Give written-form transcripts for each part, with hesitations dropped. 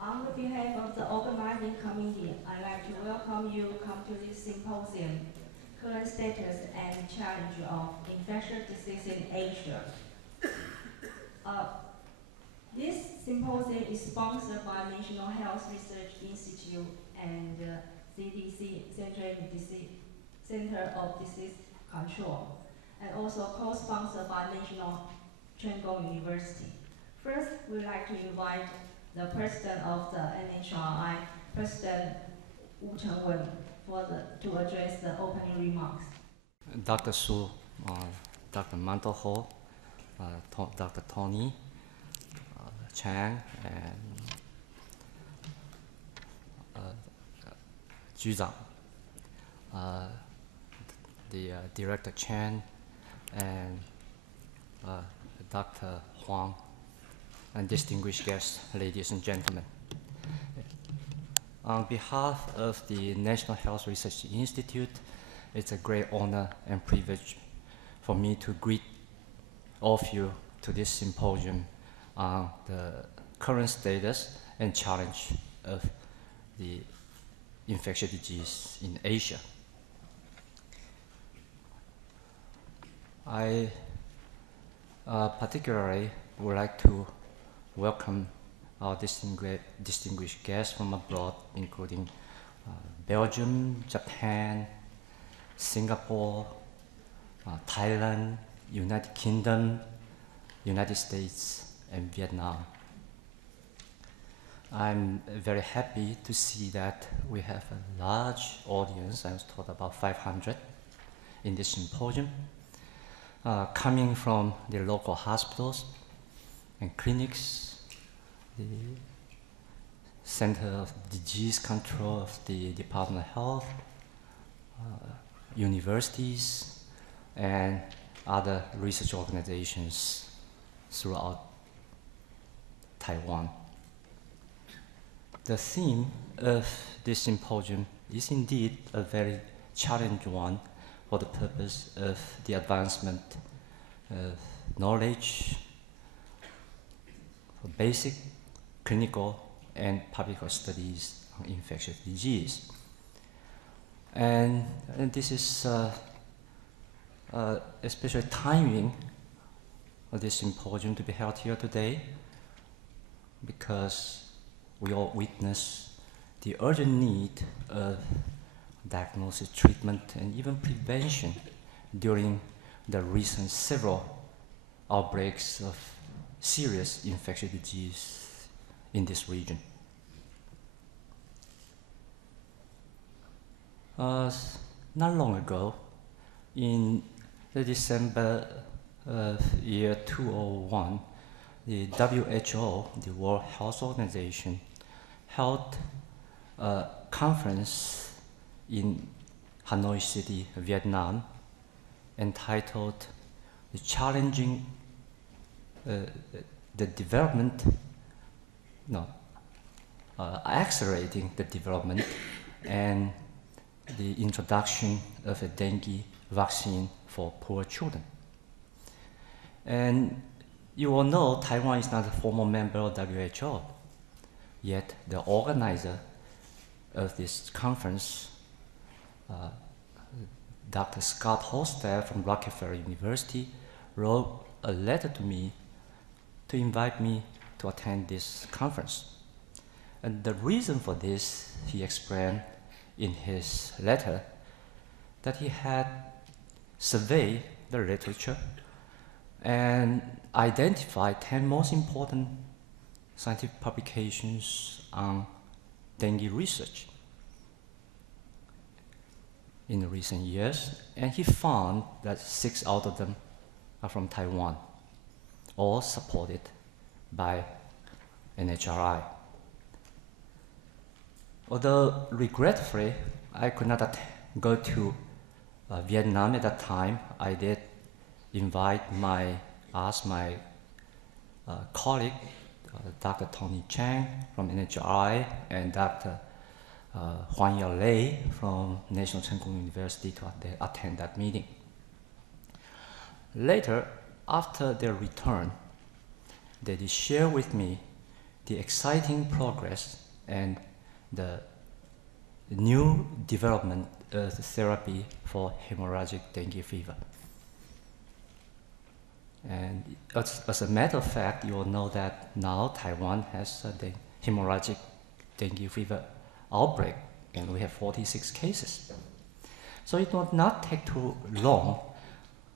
On the behalf of the organizing committee, I'd like to welcome you to this symposium, Current Status and Challenge of Infectious Disease in Asia. This symposium is sponsored by National Health Research Institute and CDC, Center of Disease Control, and also co-sponsored by National Cheng Kung University. First, we'd like to invite the president of the NHRI, President Wu-Cheng Wen, to address the opening remarks. Dr. Su, Dr. Manto Ho, Dr. Tony Chang, and Ju Zhang, the Director Chen, and Dr. Huang, and distinguished guests, ladies and gentlemen. On behalf of the National Health Research Institute, it's a great honor and privilege for me to greet all of you to this symposium on the current status and challenge of the infectious disease in Asia. I particularly would like to welcome our distinguished guests from abroad, including Belgium, Japan, Singapore, Thailand, United Kingdom, United States, and Vietnam. I'm very happy to see that we have a large audience. I was told about 500 in this symposium, coming from the local hospitals and clinics, the Center of Disease Control of the Department of Health, universities, and other research organizations throughout Taiwan. The theme of this symposium is indeed a very challenging one for the purpose of the advancement of knowledge for basic clinical and public health studies on infectious disease. And this is especially timing of this symposium to be held here today, because we all witness the urgent need of diagnosis, treatment, and even prevention during the recent several outbreaks of serious infectious disease in this region. Not long ago, in the December of year 2001, the WHO, the World Health Organization, held a conference in Hanoi City, Vietnam, entitled "The Challenging the Development, Accelerating the Development and the Introduction of a Dengue Vaccine for Poor Children." And you all know Taiwan is not a formal member of WHO, yet the organizer of this conference, Dr. Scott Hofstad from Rockefeller University, wrote a letter to me to invite me to attend this conference. And the reason for this, he explained in his letter, that he had surveyed the literature and identified 10 most important scientific publications on dengue research in the recent years, and he found that 6 out of them are from Taiwan, all supported by NHRI. Although regretfully, I could not go to Vietnam at that time, I did ask my colleague, Dr. Tony Chang from NHRI and Dr. Huang Yao from National Cheng Kung University to attend that meeting. Later, after their return, they did share with me the exciting progress and the new development of the therapy for hemorrhagic dengue fever. And as a matter of fact, you will know that now Taiwan has a hemorrhagic dengue fever outbreak, and we have 46 cases. So it will not take too long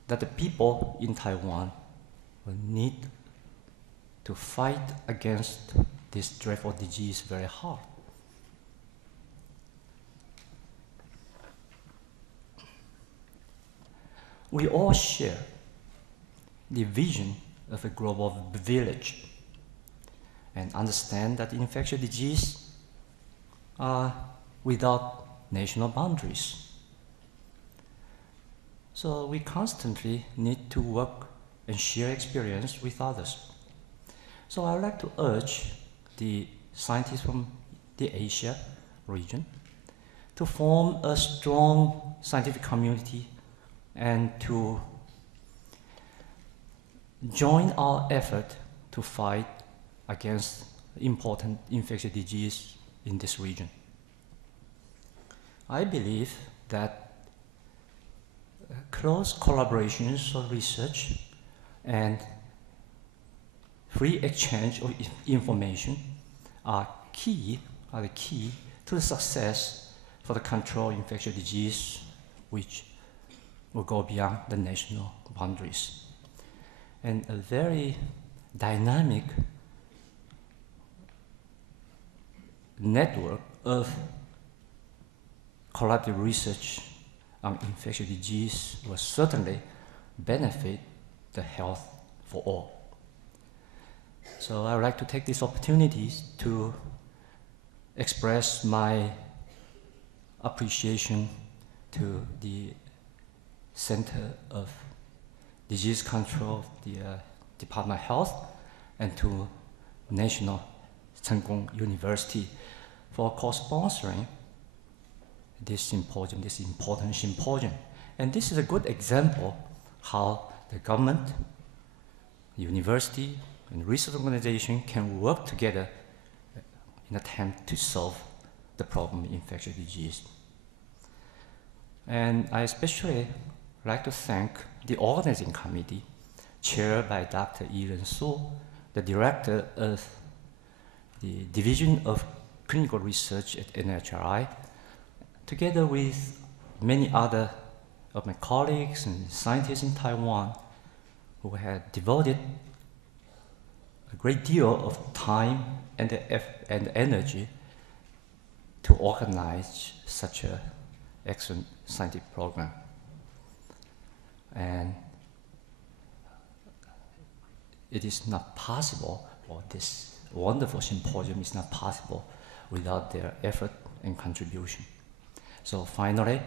that the people in Taiwan will need to fight against this dreadful disease very hard. We all share the vision of a global village and understand that infectious disease are without national boundaries. So we constantly need to work and share experience with others. So I would like to urge the scientists from the Asia region to form a strong scientific community and to join our effort to fight against important infectious disease in this region. I believe that close collaborations of research and free exchange of information are the key to the success for the control of infectious disease, which will go beyond the national boundaries. And a very dynamic network of collaborative research on infectious disease will certainly benefit the health for all. So I would like to take this opportunity to express my appreciation to the Center of Disease Control of the Department of Health and to National Tsen Kung University for co-sponsoring this symposium, this important symposium. And this is a good example how the government, university, and research organization can work together in an attempt to solve the problem of infectious disease. And I especially like to thank the organizing committee, chaired by Dr. Yiren Su, the director of the Division of Clinical Research at NHRI, together with many other of my colleagues and scientists in Taiwan who had devoted a great deal of time and energy to organize such an excellent scientific program. And it is not possible, or this wonderful symposium is not possible without their effort and contribution. So finally,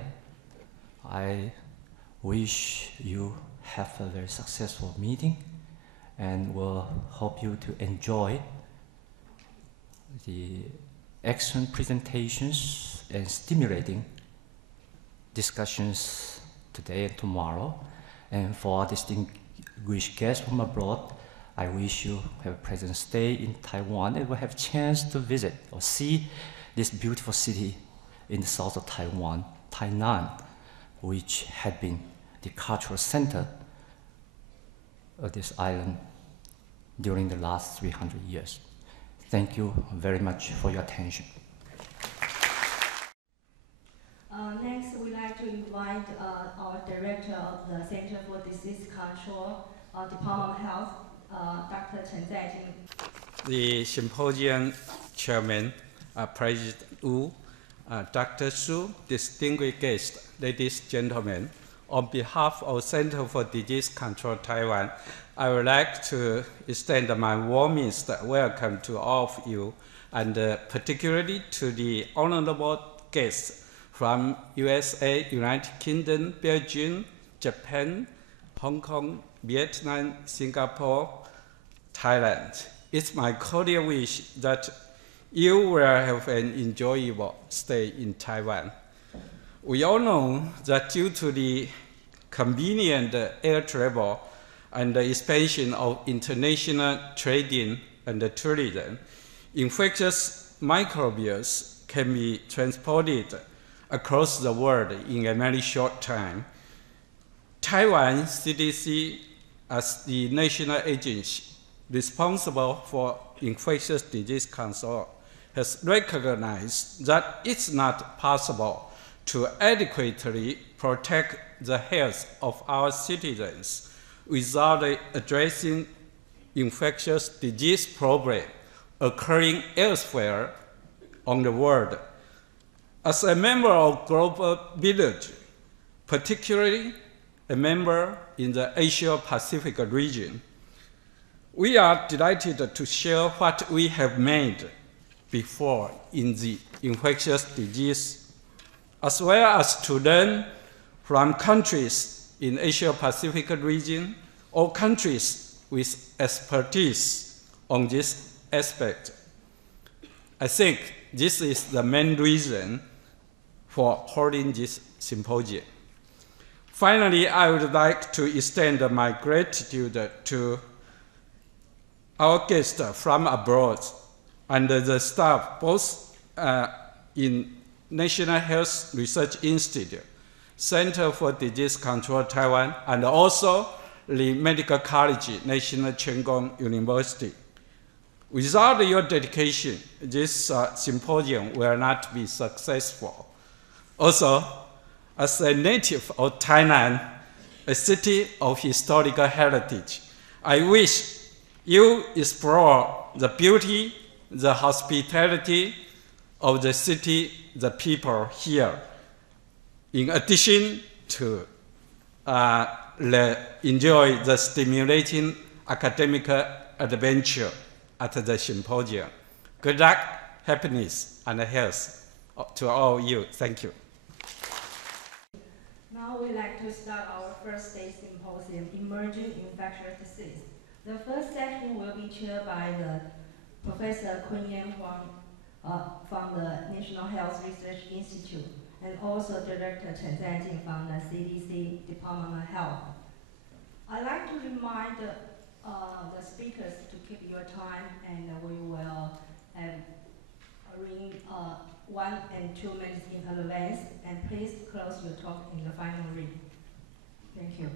I wish you have a very successful meeting and will hope you to enjoy the excellent presentations and stimulating discussions today and tomorrow. And for our distinguished guests from abroad, I wish you have a pleasant stay in Taiwan and will have a chance to visit or see this beautiful city in the south of Taiwan, Tainan, which had been the cultural center of this island during the last 300 years. Thank you very much for your attention. Next, we'd like to invite our Director of the Center for Disease Control, Department of Health, Dr. Chen Zaijing. The symposium chairman, President Wu, Dr. Su, distinguished guests, ladies and gentlemen, on behalf of Center for Disease Control Taiwan, I would like to extend my warmest welcome to all of you, and particularly to the honorable guests from USA, United Kingdom, Belgium, Japan, Hong Kong, Vietnam, Singapore, Thailand. It's my cordial wish that you will have an enjoyable stay in Taiwan. We all know that due to the convenient air travel and the expansion of international trading and tourism, infectious microbes can be transported across the world in a very short time, Taiwan CDC, as the national agency responsible for infectious disease control, has recognized that it's not possible to adequately protect the health of our citizens without addressing infectious disease problems occurring elsewhere on the world. As a member of Global Village, particularly a member in the Asia-Pacific region, we are delighted to share what we have made before in the infectious disease, as well as to learn from countries in Asia-Pacific region or countries with expertise on this aspect. I think this is the main reason for holding this symposium. Finally, I would like to extend my gratitude to our guests from abroad and the staff both in National Health Research Institute, Center for Disease Control Taiwan, and also the Medical College, National Cheng Kung University. Without your dedication, this symposium will not be successful. Also, as a native of Thailand, a city of historical heritage, I wish you explore the beauty, the hospitality of the city, the people here, in addition to enjoy the stimulating academic adventure at the symposium. Good luck, happiness, and health to all of you. Thank you. Now we'd like to start our first day symposium, Emerging Infectious Disease. The first session will be chaired by the Professor Wang Huang from the National Health Research Institute, and also Director Chen Zhanjing from the CDC Department of Health. I'd like to remind the speakers to keep your time, and we will ring 1 and 2 minutes in advance, and please close your talk in the final ring. Thank you.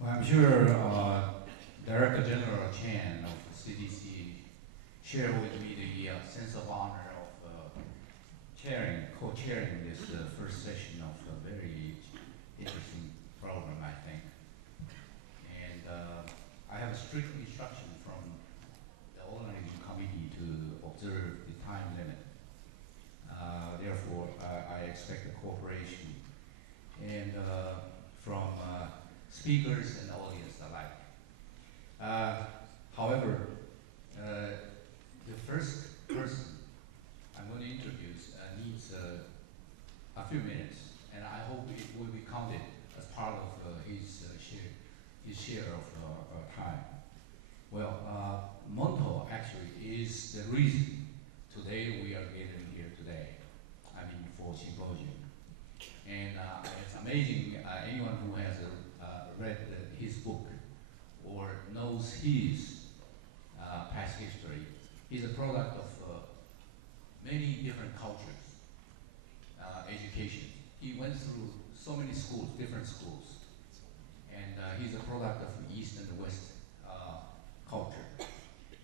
Well, I'm sure Director General Chen of the CDC shared with me the sense of honor of co-chairing this first session of a very interesting program, I think. And I have a strict instruction from the organizing committee to observe the time limit. Therefore, I expect the cooperation and from speakers and audience alike. However, the first person I'm going to introduce needs a few minutes, and I hope it will be counted as part of his share of time. Well, Monto actually is the reason today we are gathering here today. I mean, for symposium, and it's amazing. Anyone who has read his book or knows his past history, he's a product of many different cultures, education. He went through so many schools, different schools, and he's a product of East and West culture.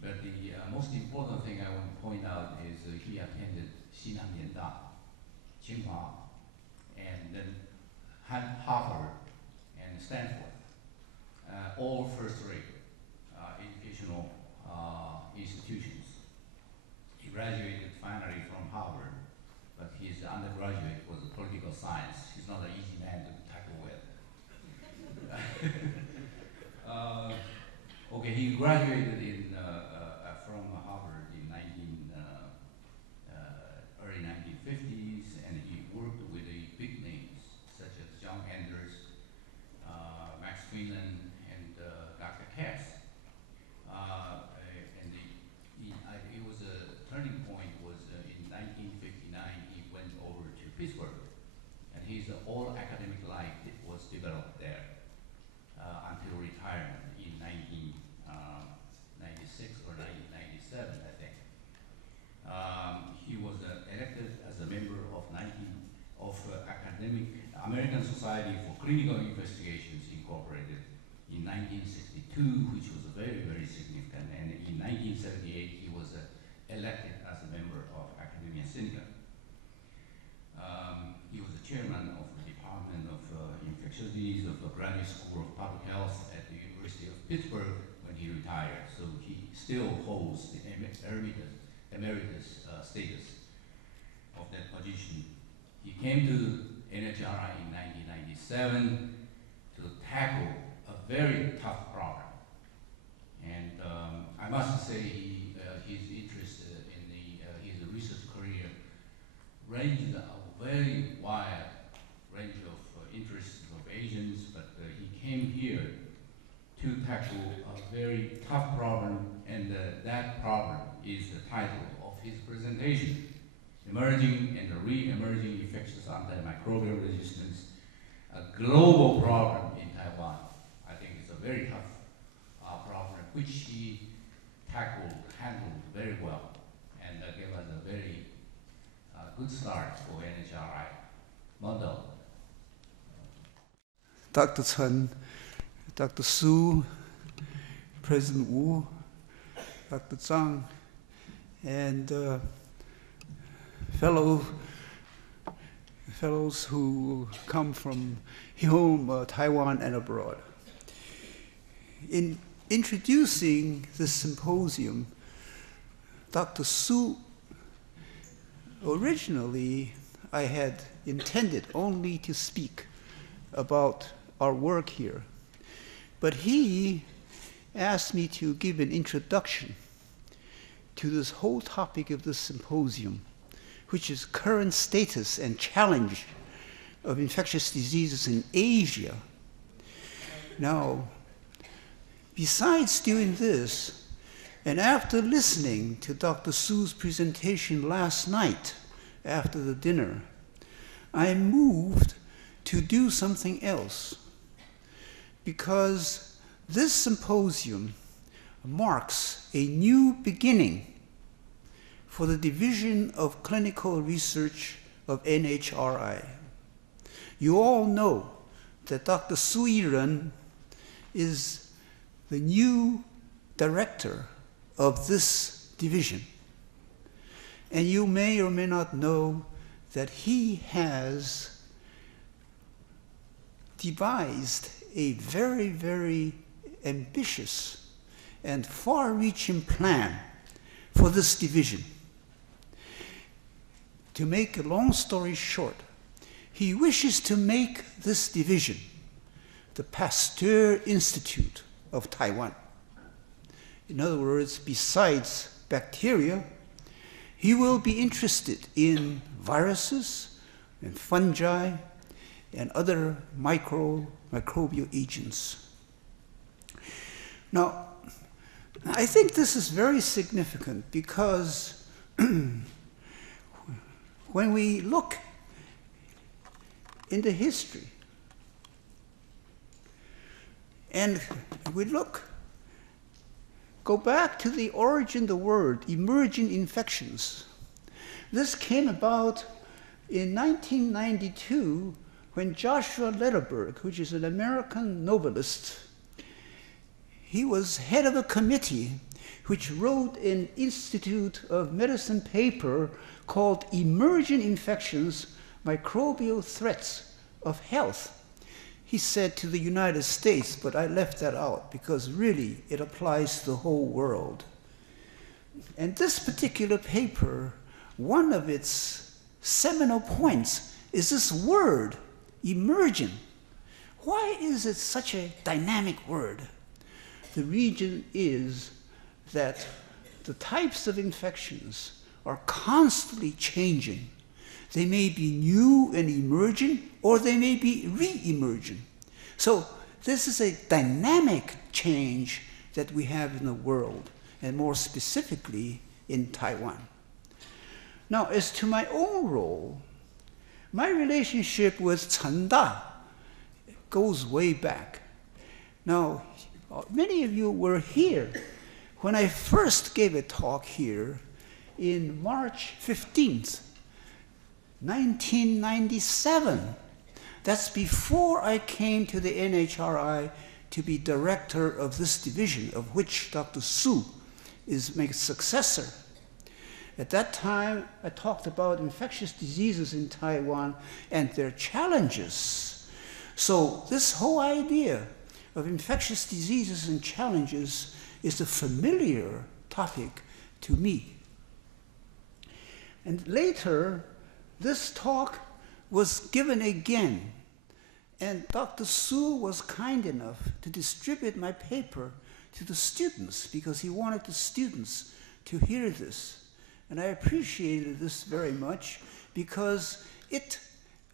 But the most important thing I want to point out is he attended Xinan Lianda, Tsinghua, and then Harvard and Stanford, all first-rate educational institutions. He graduated finally from Harvard, but his undergraduate was political science. He's not an easy man to tackle with. Okay, he graduated from Harvard in early 1950s, and he worked with the big names such as John Anders, Max Freeland, and Dr. Cass. And it was a turning point was in 1959. He went over to Clinical Investigations Incorporated in 1962, which was very, very significant. And in 1978, he was elected as a member of Academia Sinica. He was the chairman of the Department of Infectious Disease of the Graduate School of Public Health at the University of Pittsburgh when he retired. So he still holds the emeritus status of that position. He came to NHRI in 1997 to tackle a very tough problem. And I must say his interest in his research career ranged a very wide range of interests of Asians, but he came here to tackle a very tough problem, and that problem is the title of his presentation, Emerging and Re-Emerging Infectious Antimicrobial Resistance, a global problem in Taiwan. I think it's a very tough problem, which he handled very well, and gave us a very good start for NHRI. Mondo. Dr. Chen, Dr. Su, President Wu, Dr. Zhang, and fellows who come from home, Taiwan, and abroad. In introducing this symposium, Dr. Su, originally I had intended only to speak about our work here, but he asked me to give an introduction to this whole topic of this symposium, which is current status and challenge of infectious diseases in Asia. Now, besides doing this, and after listening to Dr. Su's presentation last night after the dinner, I moved to do something else, because this symposium marks a new beginning for the Division of Clinical Research of NHRI. You all know that Dr. Su Yiren is the new director of this division. And you may or may not know that he has devised a very, very ambitious and far-reaching plan for this division. To make a long story short, he wishes to make this division the Pasteur Institute of Taiwan. In other words, besides bacteria, he will be interested in viruses and fungi and other microbial agents. Now, I think this is very significant because when we look into history and we go back to the origin of the word, emerging infections. This came about in 1992 when Joshua Lederberg, which is an American novelist, he was head of a committee which wrote an Institute of Medicine paper called Emerging Infections, Microbial Threats of Health. He said to the United States, but I left that out because really it applies to the whole world. And this particular paper, one of its seminal points is this word, emerging. Why is it such a dynamic word? The reason is that the types of infections are constantly changing. They may be new and emerging, or they may be re-emerging. So this is a dynamic change that we have in the world, and more specifically in Taiwan. Now, as to my own role, my relationship with Chen Da goes way back. Now, many of you were here when I first gave a talk here in March 15th, 1997. That's before I came to the NHRI to be director of this division, of which Dr. Su is my successor. At that time, I talked about infectious diseases in Taiwan and their challenges. So this whole idea of infectious diseases and challenges is a familiar topic to me. And later, this talk was given again, and Dr. Su was kind enough to distribute my paper to the students because he wanted the students to hear this. And I appreciated this very much because it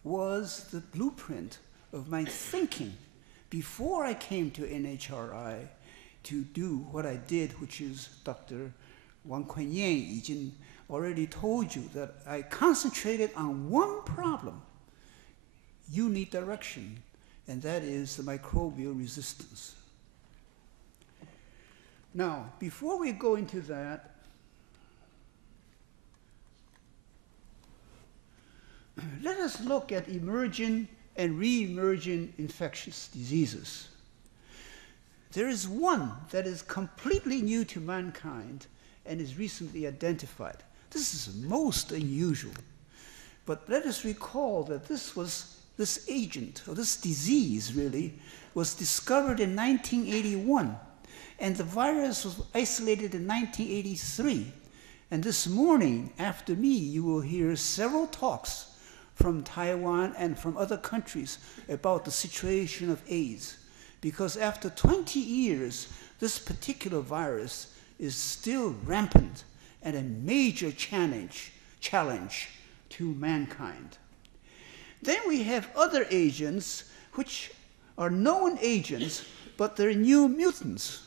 was the blueprint of my thinking before I came to NHRI to do what I did, which is Dr.黄崑巖already told you that I concentrated on one problem, unidirection, and that is the microbial resistance. Now, before we go into that, let us look at emerging and re-emerging infectious diseases. There is one that is completely new to mankind and is recently identified. This is most unusual. But let us recall that this agent, or this disease really, was discovered in 1981, and the virus was isolated in 1983. And this morning, after me, you will hear several talks from Taiwan and from other countries about the situation of AIDS. Because after 20 years, this particular virus is still rampant and a major challenge to mankind. Then we have other agents which are known agents, but they're new mutants.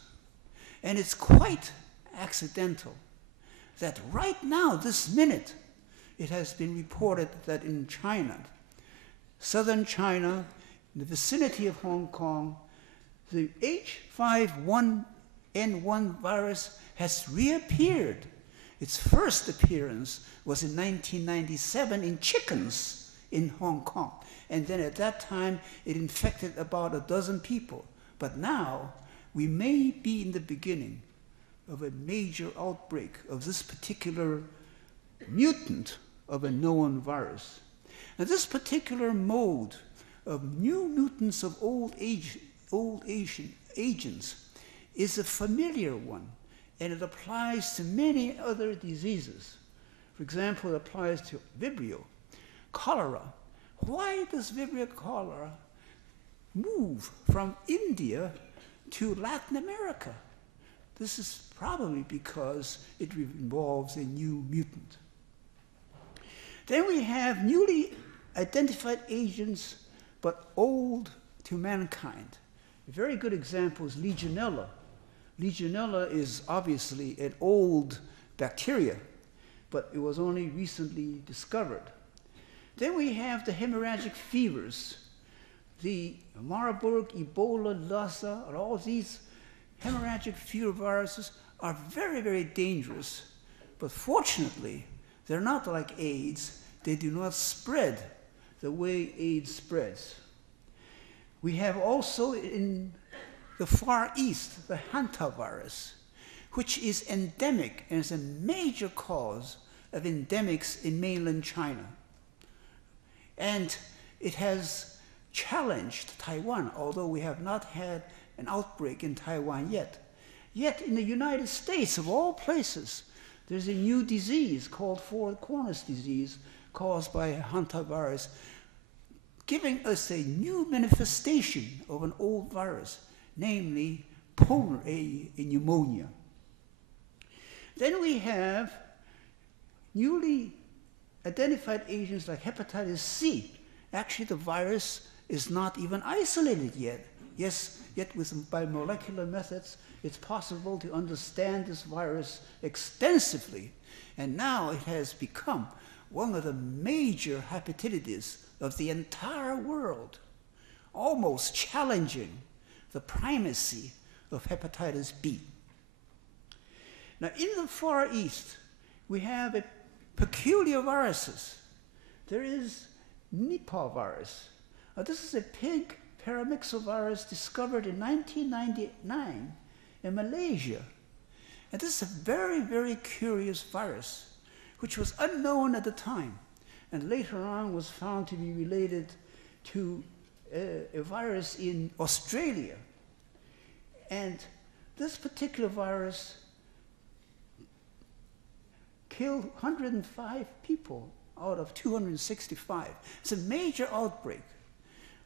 And it's quite accidental that right now, this minute, it has been reported that in China, southern China, in the vicinity of Hong Kong, the H5N1 virus has reappeared. Its first appearance was in 1997 in chickens in Hong Kong. And then at that time, it infected about a dozen people. But now, we may be in the beginning of a major outbreak of this particular mutant of a known virus. Now, this particular mode of new mutants of old Asian agents is a familiar one, and it applies to many other diseases. For example, it applies to Vibrio, cholera. Why does Vibrio cholera move from India to Latin America? This is probably because it involves a new mutant. Then we have newly identified agents, but old to mankind. A very good example is Legionella. Legionella is obviously an old bacteria, but it was only recently discovered. Then we have the hemorrhagic fevers, the Marburg, Ebola, Lassa, and all these hemorrhagic fever viruses are very, very dangerous. But fortunately, they're not like AIDS. They do not spread the way AIDS spreads. We have also in the Far East, the hantavirus, which is endemic and is a major cause of endemics in mainland China. And it has challenged Taiwan, although we have not had an outbreak in Taiwan yet. Yet in the United States, of all places, there's a new disease called Four Corners disease caused by a hantavirus, giving us a new manifestation of an old virus, namely pulmonary pneumonia. Then we have newly identified agents like hepatitis C. Actually, the virus is not even isolated yet. Yes, yet by molecular methods, it's possible to understand this virus extensively. And now it has become one of the major hepatitis of the entire world, almost challenging the primacy of hepatitis B. Now, in the Far East, we have a peculiar viruses. There is Nipah virus. This is a pig paramyxovirus discovered in 1999 in Malaysia. And this is a very, very curious virus, which was unknown at the time, and later on was found to be related to a virus in Australia. And this particular virus killed 105 people out of 265. It's a major outbreak.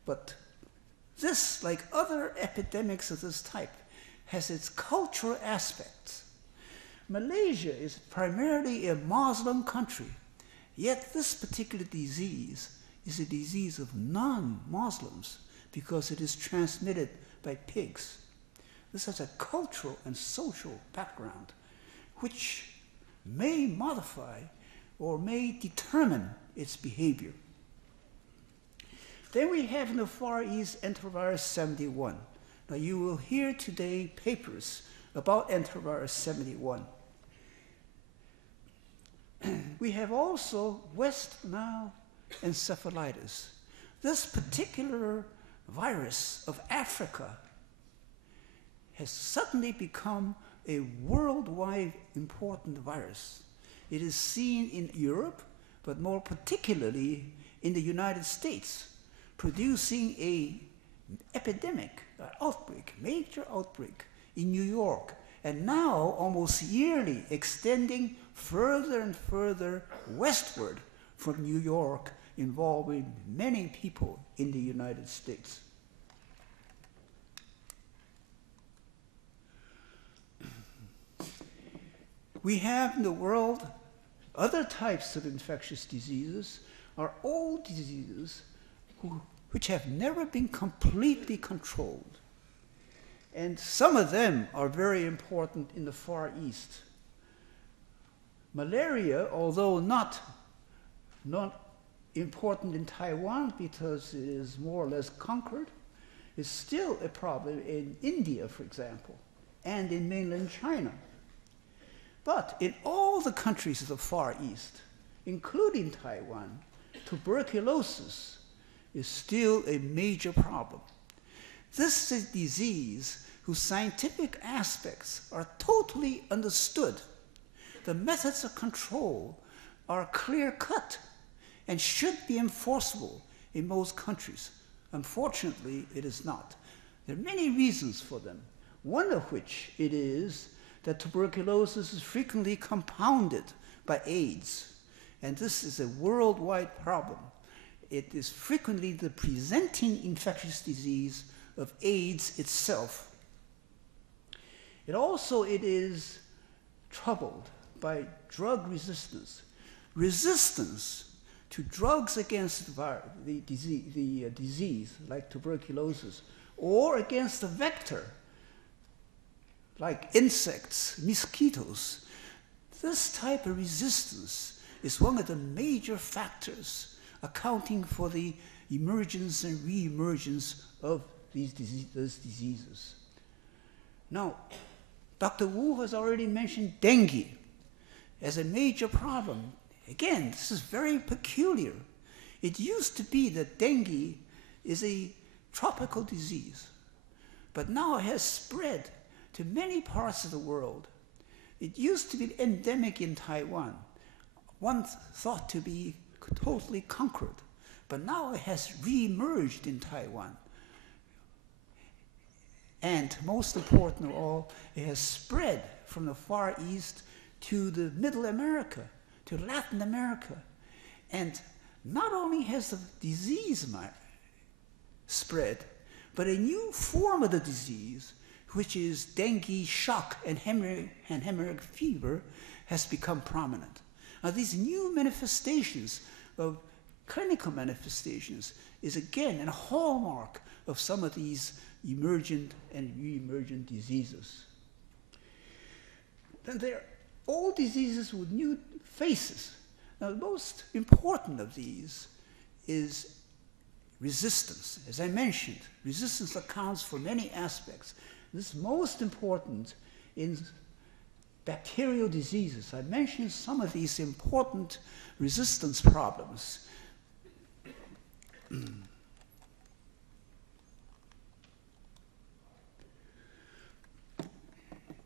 But this, like other epidemics of this type, has its cultural aspects. Malaysia is primarily a Muslim country, yet this particular disease is a disease of non-Muslims because it is transmitted by pigs. This has a cultural and social background which may modify or may determine its behavior. Then we have in the Far East enterovirus 71. Now you will hear today papers about enterovirus 71. We have also West Nile encephalitis. This particular virus of Africa has suddenly become a worldwide important virus. It is seen in Europe, but more particularly in the United States, producing an epidemic, an outbreak, major outbreak in New York, and now almost yearly extending further and further westward from New York, involving many people in the United States. We have in the world other types of infectious diseases, are old diseases which have never been completely controlled. And some of them are very important in the Far East. Malaria, although not important in Taiwan because it is more or less conquered, is still a problem in India, for example, and in mainland China. But in all the countries of the Far East, including Taiwan, tuberculosis is still a major problem. This is a disease whose scientific aspects are totally understood. The methods of control are clear-cut and should be enforceable in most countries. Unfortunately, it is not. There are many reasons for them, one of which it is that tuberculosis is frequently compounded by AIDS, and this is a worldwide problem. It is frequently the presenting infectious disease of AIDS itself. It is troubled by drug resistance. Resistance to drugs against the disease, like tuberculosis, or against the vector, like insects, mosquitoes. This type of resistance is one of the major factors accounting for the emergence and re-emergence of those diseases. Now, Dr. Wu has already mentioned dengue as a major problem. Again, this is very peculiar. It used to be that dengue is a tropical disease, but now it has spread to many parts of the world. It used to be endemic in Taiwan, once thought to be totally conquered, but now it has re-emerged in Taiwan. And most important of all, it has spread from the Far East to the Middle America, to Latin America. And not only has the disease spread, but a new form of the disease, which is dengue shock and hemorrhagic fever, has become prominent. Now, these new manifestations of clinical manifestations is again a hallmark of some of these emergent and re-emergent diseases. Then there are all diseases with new faces. Now, the most important of these is resistance. As I mentioned, resistance accounts for many aspects. This is most important in bacterial diseases. I mentioned some of these important resistance problems.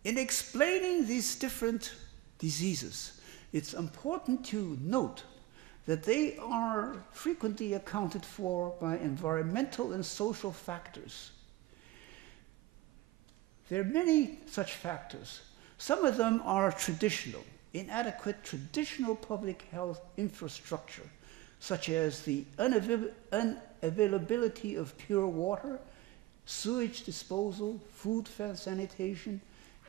In explaining these different diseases, it's important to note that they are frequently accounted for by environmental and social factors. There are many such factors. Some of them are traditional, inadequate traditional public health infrastructure, such as the unavailability of pure water, sewage disposal, food sanitation,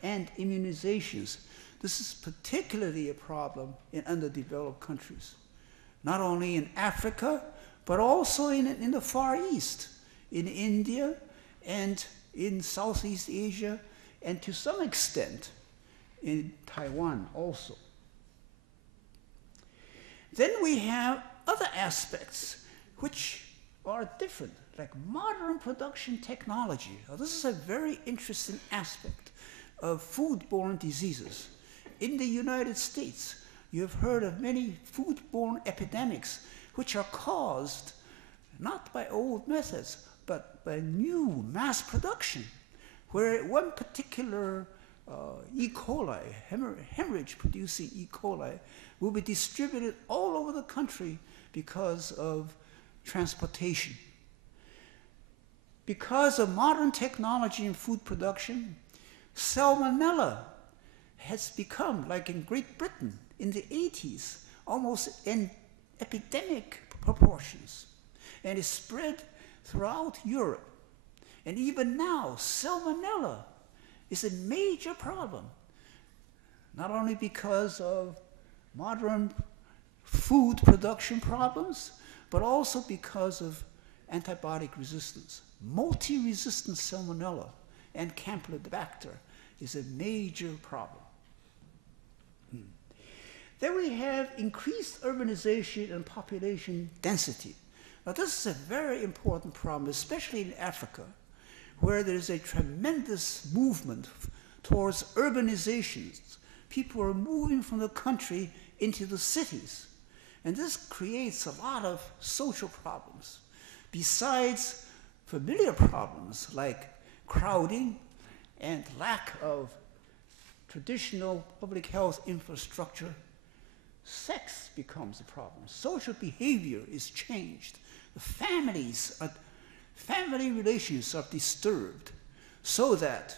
and immunizations. This is particularly a problem in underdeveloped countries, not only in Africa, but also in the Far East, in India, and in Southeast Asia, and to some extent in Taiwan also. Then we have other aspects which are different, like modern production technology. Now, this is a very interesting aspect of foodborne diseases. In the United States, you have heard of many foodborne epidemics which are caused not by old methods, but by new mass production, where one particular E. coli, hemorrhage-producing E. coli, will be distributed all over the country because of transportation. Because of modern technology in food production, salmonella has become, like in Great Britain in the 80s, almost in epidemic proportions, and is spread throughout Europe. And even now, salmonella is a major problem, not only because of modern food production problems, but also because of antibiotic resistance. Multi-resistant salmonella and Campylobacter is a major problem. Then we have increased urbanization and population density. Now, this is a very important problem, especially in Africa, where there is a tremendous movement towards urbanizations. People are moving from the country into the cities. And this creates a lot of social problems, besides familiar problems like crowding and lack of traditional public health infrastructure. Sex becomes a problem. Social behavior is changed. The family relations are disturbed, so that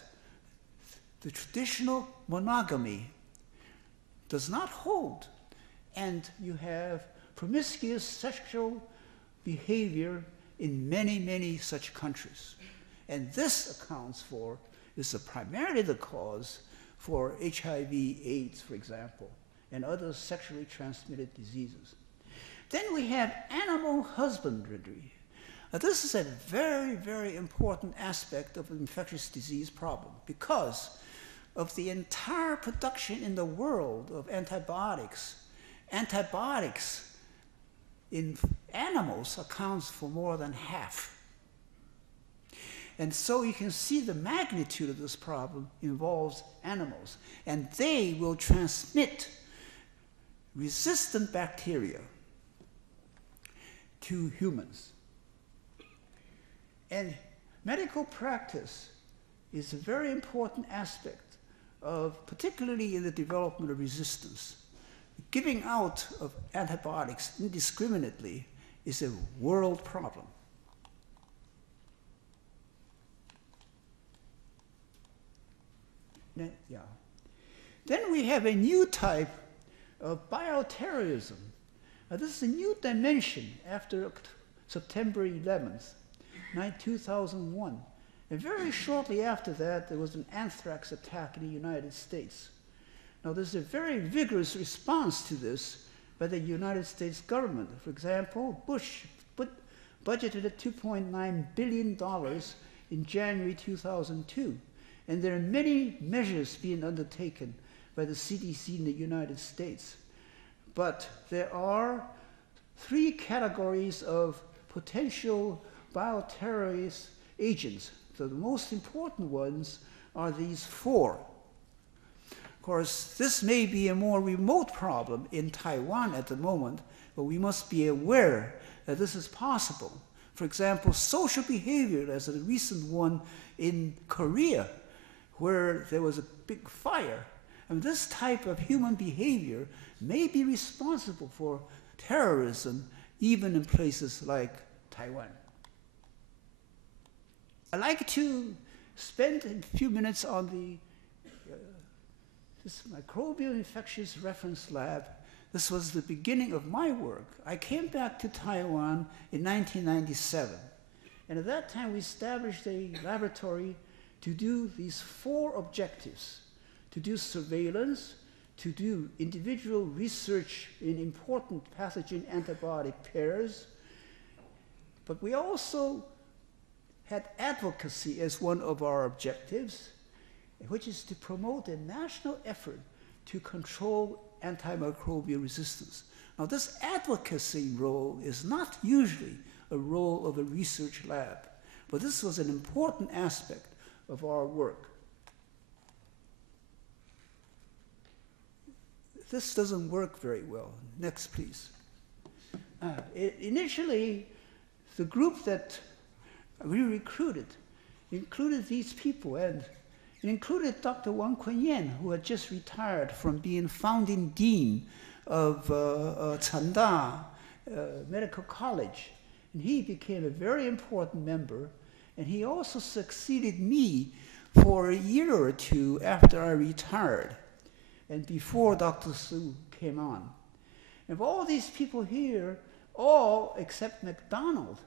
the traditional monogamy does not hold, and you have promiscuous sexual behavior in many, many such countries. And this accounts for, is primarily the cause for HIV/AIDS, for example, and other sexually transmitted diseases. Then we have animal husbandry. This is a very, very important aspect of the infectious disease problem, because of the entire production in the world of antibiotics. Antibiotics in animals accounts for more than half. And so you can see the magnitude of this problem involves animals, and they will transmit resistant bacteria to humans. And medical practice is a very important aspect of, particularly in the development of resistance. Giving out of antibiotics indiscriminately is a world problem. Then we have a new type of bioterrorism. Now, this is a new dimension after September 11th, 2001. And very shortly after that, there was an anthrax attack in the United States. Now, there's a very vigorous response to this by the United States government. For example, Bush budgeted $2.9 billion in January 2002. And there are many measures being undertaken by the CDC in the United States. But there are 3 categories of potential bioterrorist agents. So the most important ones are these 4. Of course, this may be a more remote problem in Taiwan at the moment, but we must be aware that this is possible. For example, social behavior, as a recent one in Korea, where there was a big fire. And this type of human behavior may be responsible for terrorism, even in places like Taiwan. I'd like to spend a few minutes on this microbial infectious reference lab. This was the beginning of my work. I came back to Taiwan in 1997. And at that time, we established a laboratory to do these 4 objectives: to do surveillance, to do individual research in important pathogen-antibiotic pairs. But we also had advocacy as one of our objectives, which is to promote a national effort to control antimicrobial resistance. Now, this advocacy role is not usually a role of a research lab, but this was an important aspect of our work. This doesn't work very well. Next, please. Initially, the group that we recruited included these people, and it included Dr.黄崑巖, who had just retired from being founding dean of Chanda Medical College. And he became a very important member, and he also succeeded me for a year or 2 after I retired, and before Dr. Su came on. And of all these people here, all except McDonald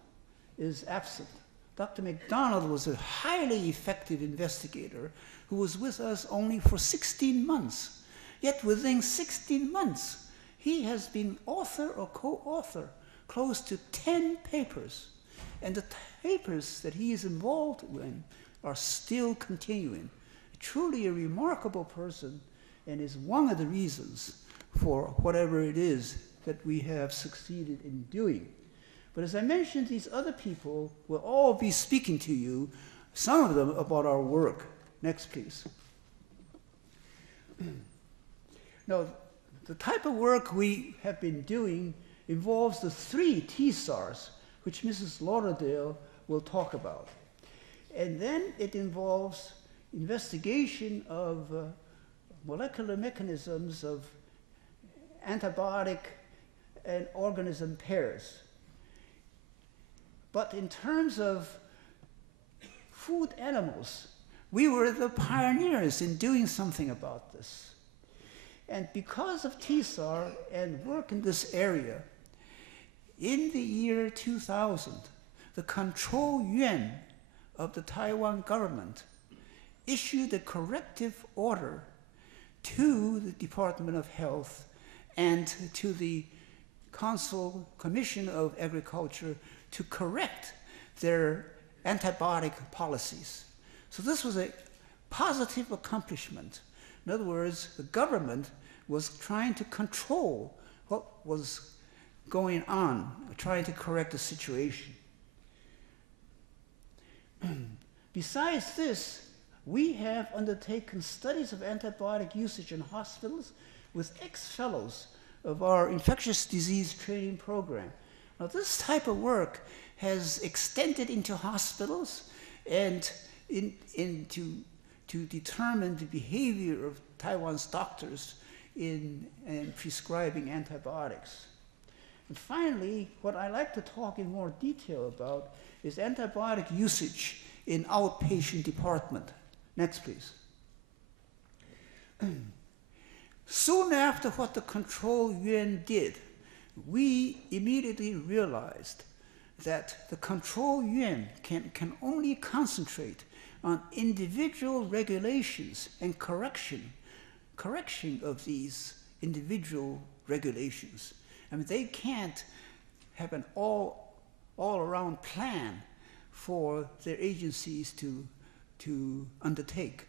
is absent. Dr. McDonald was a highly effective investigator who was with us only for 16 months. Yet within 16 months, he has been author or co-author close to 10 papers. And the papers that he is involved in are still continuing. Truly a remarkable person, and is one of the reasons for whatever it is that we have succeeded in doing. But as I mentioned, these other people will all be speaking to you, some of them about our work. Next, please. Now, the type of work we have been doing involves the 3 TSARs, which Mrs. Lauderdale will talk about. And then it involves investigation of molecular mechanisms of antibiotic and organism pairs. But in terms of food animals, we were the pioneers in doing something about this. And because of TSAR and work in this area, in the year 2000, the Control Yuan of the Taiwan government issued a corrective order to the Department of Health and to the Council Commission of Agriculture to correct their antibiotic policies. So this was a positive accomplishment. In other words, the government was trying to control what was going on, trying to correct the situation. Besides this, we have undertaken studies of antibiotic usage in hospitals with ex-fellows of our infectious disease training program. Now, this type of work has extended into hospitals and to determine the behavior of Taiwan's doctors in prescribing antibiotics. And finally, what I like to talk in more detail about is antibiotic usage in outpatient department. Next, please. Soon after what the Control Yuan did, we immediately realized that the Control Yuan can only concentrate on individual regulations and correction of these individual regulations. I mean, they can't have an all-around plan for their agencies to undertake.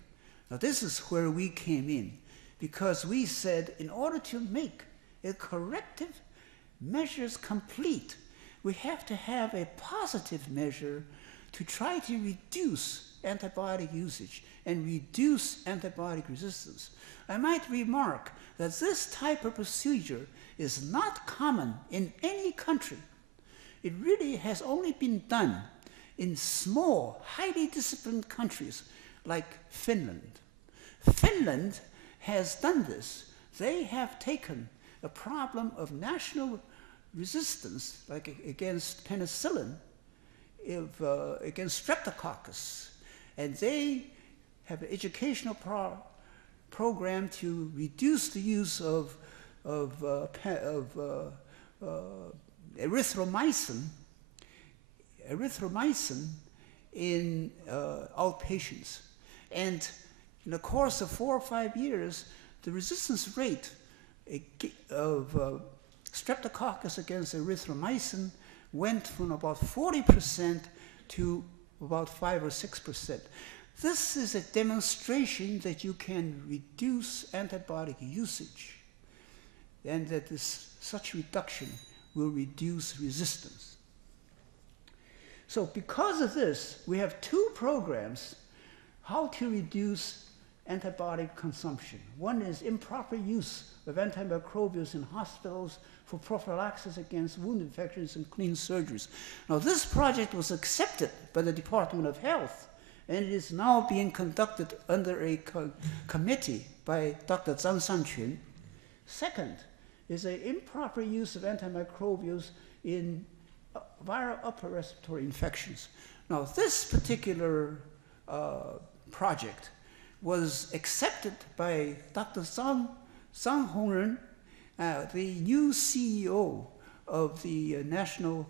Now, this is where we came in, because we said in order to make a corrective measures complete, we have to have a positive measure to try to reduce antibiotic usage and reduce antibiotic resistance. I might remark that this type of procedure is not common in any country. It really has only been done in small, highly disciplined countries like Finland. Finland has done this. They have taken a problem of national resistance, like against penicillin, against streptococcus, and they have an educational program to reduce the use of erythromycin in outpatients. And in the course of 4 or 5 years, the resistance rate of streptococcus against erythromycin went from about 40% to about 5 or 6%. This is a demonstration that you can reduce antibiotic usage and that such reduction will reduce resistance. So because of this, we have 2 programs how to reduce antibiotic consumption. One is improper use of antimicrobials in hospitals for prophylaxis against wound infections and clean surgeries. Now, this project was accepted by the Department of Health, and it is now being conducted under a committee by Dr. Zhang Sanqun. Second is an improper use of antimicrobials in viral upper respiratory infections. Now, this particular project was accepted by Dr. Zhang Hongren, the new CEO of the National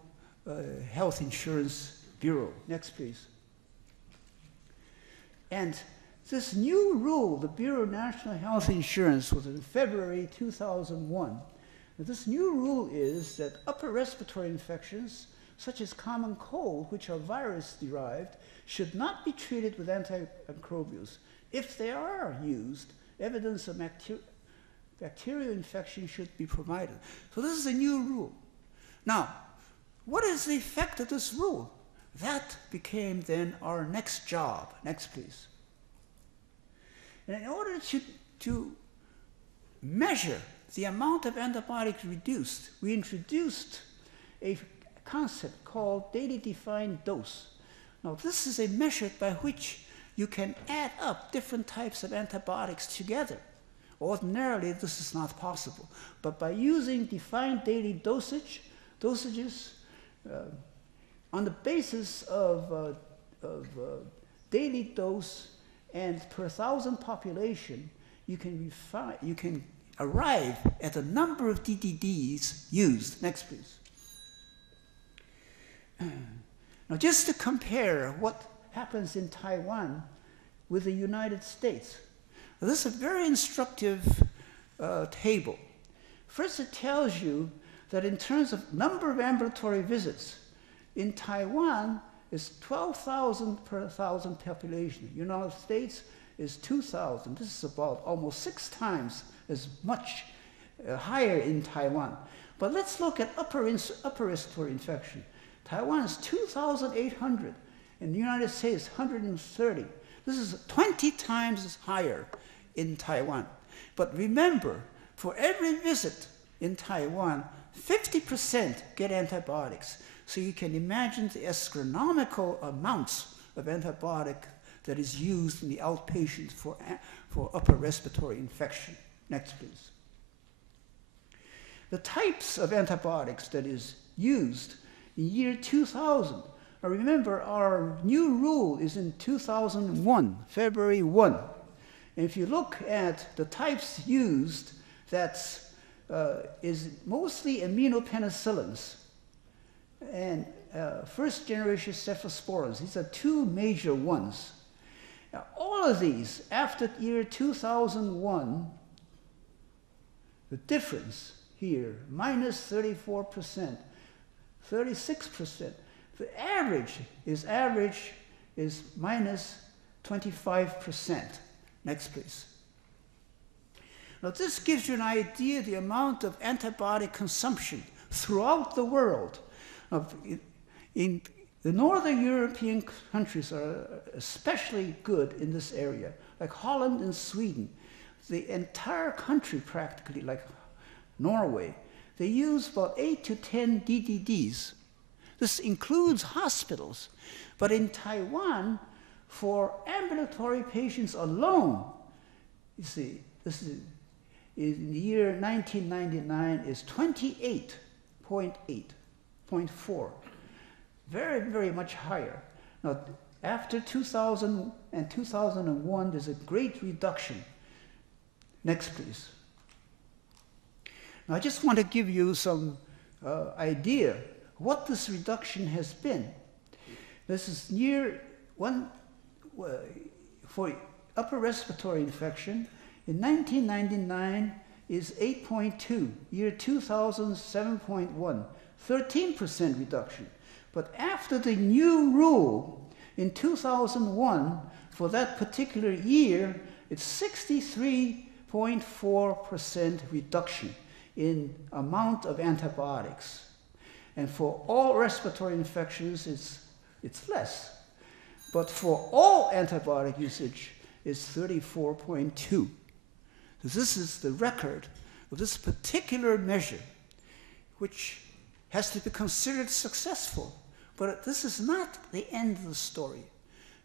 Health Insurance Bureau. Next, please. And this new rule, the Bureau of National Health Insurance, was in February 2001. And this new rule is that upper respiratory infections, such as common cold, which are virus-derived, should not be treated with antimicrobials. If they are used, evidence of bacterial infection should be provided. So this is a new rule. Now, what is the effect of this rule? That became then our next job. Next, please. And in order to measure the amount of antibiotics reduced, we introduced a concept called daily defined dose. Now, this is a measure by which you can add up different types of antibiotics together. Ordinarily, this is not possible. But by using defined daily dosages on the basis of daily dose and per 1,000 population, you can arrive at the number of DDDs used. Next, please. Now, just to compare what happens in Taiwan with the United States. Now, this is a very instructive table. First, it tells you that in terms of number of ambulatory visits, in Taiwan is 12,000 per 1,000 population. United States is 2,000. This is about almost 6 times as much higher in Taiwan. But let's look at upper respiratory infection. Taiwan is 2,800, and the United States 130. This is 20 times higher in Taiwan. But remember, for every visit in Taiwan, 50% get antibiotics. So you can imagine the astronomical amounts of antibiotic that is used in the outpatient for upper respiratory infection. Next, please. The types of antibiotics that is used in year 2000. Now remember, our new rule is in 2001, February 1. And if you look at the types used, that is mostly aminopenicillins and first-generation cephalosporins. These are 2 major ones. Now, all of these, after year 2001, the difference here, minus 34%, 36%. The average is minus 25%. Next, please. Now, this gives you an idea of the amount of antibiotic consumption throughout the world. In the northern European countries are especially good in this area, like Holland and Sweden. The entire country, practically, like Norway, they use about 8 to 10 DDDs. This includes hospitals. But in Taiwan, For ambulatory patients alone, you see, this is in the year 1999 is 28.4. Very, very much higher. Now, after 2000 and 2001, there's a great reduction. Next, please. Now, I just want to give you some idea what this reduction has been. This is near one for upper respiratory infection. In 1999 is 8.2, year 2000, 7.1, 13% reduction. But after the new rule in 2001, for that particular year, it's 63.4% reduction in amount of antibiotics. And for all respiratory infections, it's less. But for all antibiotic usage, it's 34.2. So this is the record of this particular measure, which has to be considered successful. But this is not the end of the story,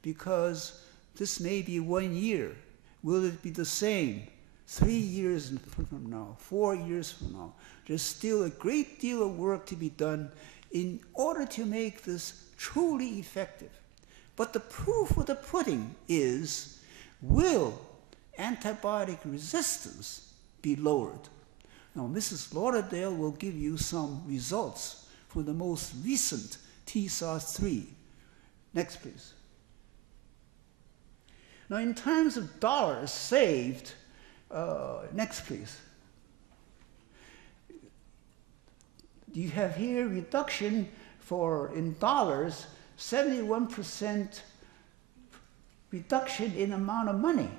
because this may be 1 year. Will it be the same 3 years from now, 4 years from now? There's still a great deal of work to be done in order to make this truly effective. But the proof of the pudding is, will antibiotic resistance be lowered? Now, Mrs. Lauderdale will give you some results for the most recent TSAR-3. Next, please. Now, in terms of dollars saved, next, please. You have here reduction for, in dollars, 71% reduction in amount of money.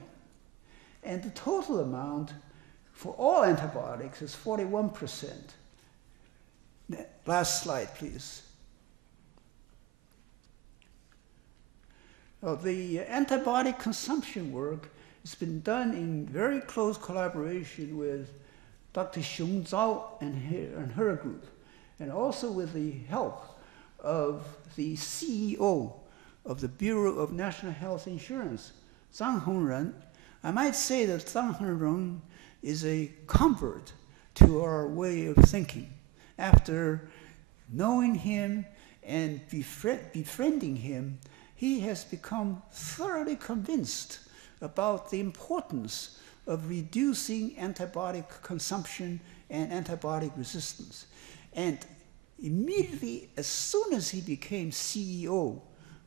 And the total amount for all antibiotics is 41%. Last slide, please. The antibiotic consumption work has been done in very close collaboration with Dr. Xiong Zhao and her group, and also with the help of the CEO of the Bureau of National Health Insurance, Zhang Hongren. I might say that Zhang Hongren is a convert to our way of thinking. After knowing him and befriending him, he has become thoroughly convinced about the importance of reducing antibiotic consumption and antibiotic resistance. And immediately, as soon as he became CEO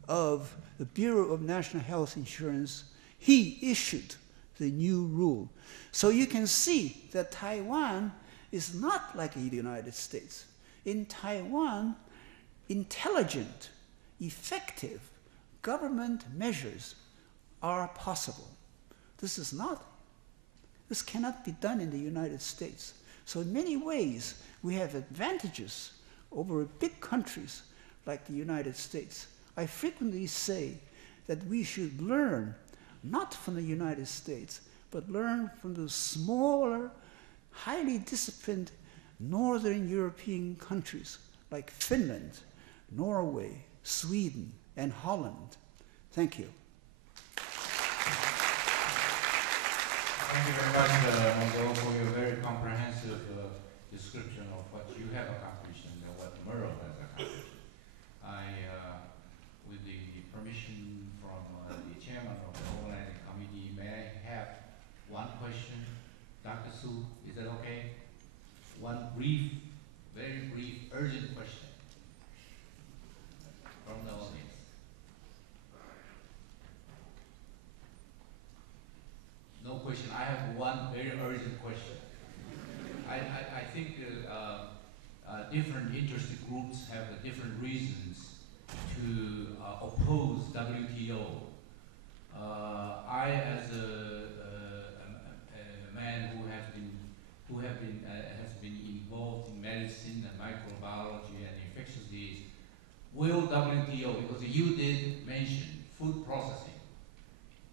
of the Bureau of National Health Insurance, he issued the new rule. So you can see that Taiwan is not like the United States. In Taiwan, intelligent, effective government measures are possible. This cannot be done in the United States. So in many ways, we have advantages over big countries like the United States. I frequently say that we should learn not from the United States, but learn from the smaller, highly disciplined Northern European countries like Finland, Norway, Sweden, and Holland. Thank you. Thank you very much, Monzo, for your very comprehensive description of what you have accomplished and what Merle has accomplished. With the permission from the chairman of the organizing committee, may I have one question? Dr. Su, is that okay? One brief, very brief, urgent question from the audience. No question. I have one very urgent question. I think different interested groups have different reasons to oppose WTO. I, as a man who has been involved in medicine and microbiology and infectious disease, will WTO, because you did mention food processing,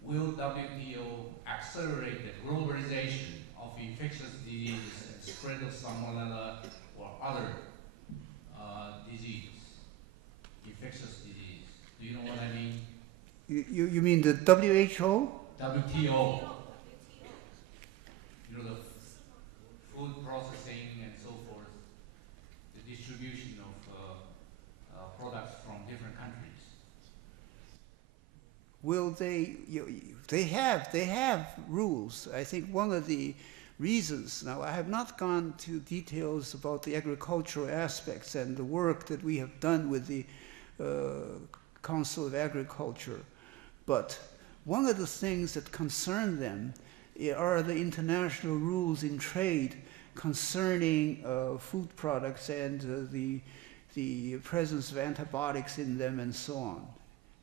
will WTO accelerate the globalization of infectious diseases and spread of salmonella or other diseases, infectious disease? Do you know what I mean? You mean the WHO? WTO. You know, the food processing and so forth, the distribution of products from different countries. Will they have rules. I think one of the reasons, now I have not gone to details about the agricultural aspects and the work that we have done with the Council of Agriculture, but one of the things that concern them are the international rules in trade concerning food products and the presence of antibiotics in them and so on,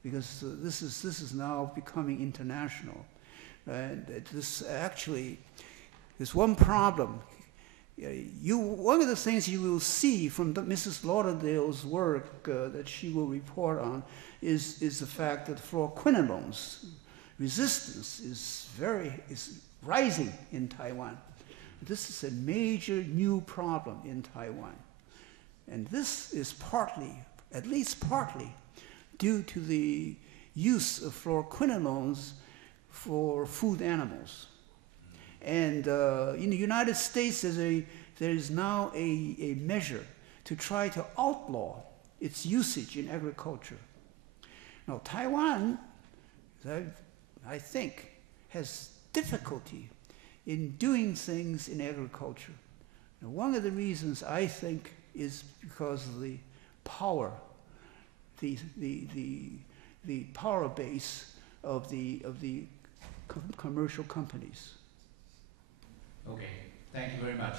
because this is now becoming international, and this actually is one problem. One of the things you will see from Mrs. Lauderdale's work that she will report on is the fact that fluoroquinolones resistance is rising in Taiwan. This is a major new problem in Taiwan. And this is partly, at least partly, due to the use of fluoroquinolones for food animals. And in the United States, there is now a measure to try to outlaw its usage in agriculture. Now, Taiwan, I think, has difficulty in doing things in agriculture. Now, one of the reasons, I think, is because of the power, the power base of the commercial companies. Okay, thank you very much.